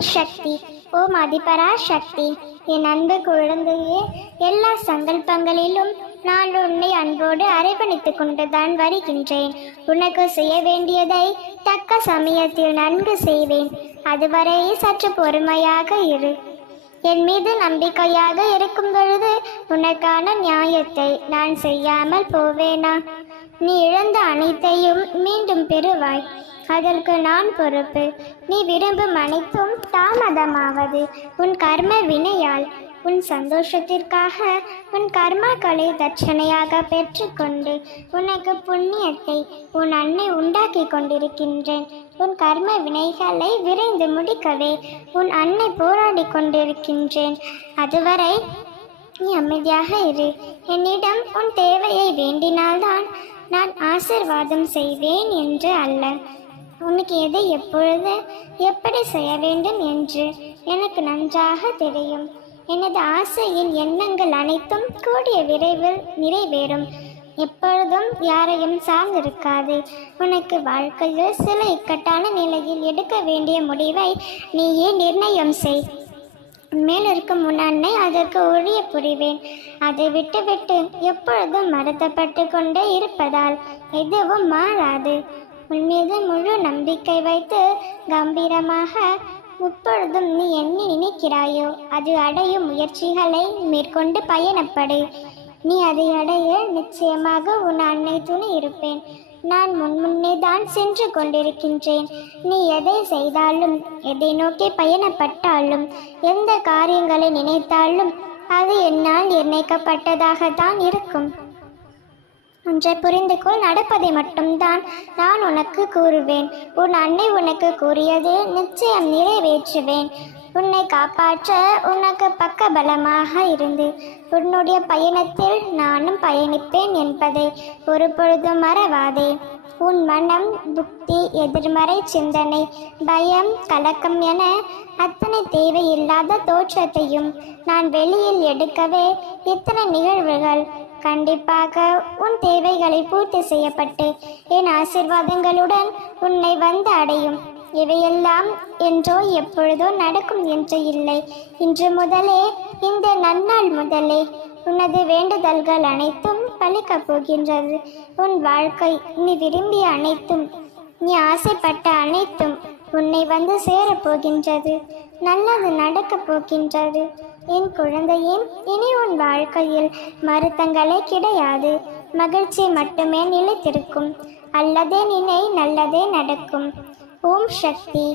சக்தி. ஓம் அதிபரா சக்தி. என் அன்பு குழந்தையே எல்லா சங்கல்பங்களிலும் நான் உன்னை அன்போடு அரவணைத்துக் கொண்டுதான் வருகின்றேன். உனக்கு செய்ய வேண்டியதை தக்க சமயத்தில் நன்கு செய்வேன். அதுவரை சற்று பொறுமையாக இரு. என் மீது நம்பிக்கையாக இருக்கும் பொழுது உனக்கான நியாயத்தை நான் செய்யாமல் போவேனா? நீ இழந்த அனைத்தையும் மீண்டும் பெறுவாய். அதற்கு நான் பொறுப்பு. நீ விரும்பும் அனைத்தும் தாமதமாவது. உன் கர்ம வினையால் உன் சந்தோஷத்திற்காக உன் கர்மாக்களை தட்சணையாக பெற்றுக்கொண்டு உனக்கு புண்ணியத்தை உன் அன்னை உண்டாக்கி கொண்டிருக்கின்றேன். உன் கர்ம வினைகளை விரைந்து முடிக்கவே உன் அன்னை போராடி கொண்டிருக்கின்றேன். அதுவரை நீ அமைதியாக இரு. என்னிடம் உன் தேவையை வேண்டினால்தான் நான் ஆசிர்வாதம் செய்வேன் என்று அல்ல. உனக்கு எதை எப்பொழுது எப்படி செய்ய வேண்டும் என்று எனக்கு நன்றாக தெரியும். எனது ஆசையின் எண்ணங்கள் அனைத்தும் கூடிய விரைவில் நிறைவேறும். எப்பொழுதும் யாரையும் சார்ந்திருக்காது. உனக்கு வாழ்க்கையில் சில இக்கட்டான நிலையில் எடுக்க வேண்டிய முடிவை நீயே நிர்ணயம் செய். மேல் இருக்கும் உன் அன்னை அதற்கு உரிய புரிவேன். அதை விட்டுவிட்டு எப்பொழுதும் மறுத்தப்பட்டு கொண்டே இருப்பதால் எதுவும் மாறாது. உன் மீது முழு நம்பிக்கை வைத்து கம்பீரமாக எப்பொழுதும் நீ என்ன நினைக்கிறாயோ அது அடையும் முயற்சிகளை மேற்கொண்டு பயணப்படு. நீ அதை அடைய நிச்சயமாக உன் அன்னை துணை இருப்பேன். நான் முன்முன்னே தான் சென்று கொண்டிருக்கின்றேன். நீ எதை செய்தாலும் எதை நோக்கி பயணப்பட்டாலும் எந்த காரியங்களை நினைத்தாலும் அது என்னால் நிர்ணயிக்கப்பட்டதாகத்தான் இருக்கும். ஒன்றை புரிந்து கொள் நடப்பதை மட்டும்தான் நான் உனக்கு கூறுவேன். உன் அன்னை உனக்கு கூறியது நிச்சயம் நிறைவேற்றுவேன். உன்னை காப்பாற்ற உனக்கு பக்க பலமாக இருந்து. உன்னுடைய பயணத்தில் நானும் பயணிப்பேன் என்பதை ஒரு பொழுதும் மறவாதே. உன் மனம் புக்தி எதிர்மறை சிந்தனை பயம் கலக்கம் என அத்தனை தேவையில்லாத தோற்றத்தையும் நான் வெளியில் எடுக்கவே இத்தனை நிகழ்வுகள் கண்டிப்பாக உன் தேவைகளை பூர்த்தி செய்யப்பட்டு என் ஆசிர்வாதங்களுடன் உன்னை வந்து அடையும். இவையெல்லாம் என்றோ எப்பொழுதோ நடக்கும் என்று இல்லை. இன்று முதலே இந்த நன்னாள் முதலே. உனது வேண்டுதல்கள் அனைத்தும் பலிக்கப் போகின்றது. உன் வாழ்க்கை நீ விரும்பிய அனைத்தும் நீ ஆசைப்பட்ட அனைத்தும் உன்னை வந்து சேரப் போகின்றது. நல்லது நடக்கப் போகின்றது. என் குழந்தையின் இனி உன் வாழ்க்கையில் மருத்தங்களே கிடையாது. மகிழ்ச்சி மட்டுமே நிலைத்திருக்கும். அல்லதே நினை நல்லதே நடக்கும். ஓம் சக்தி.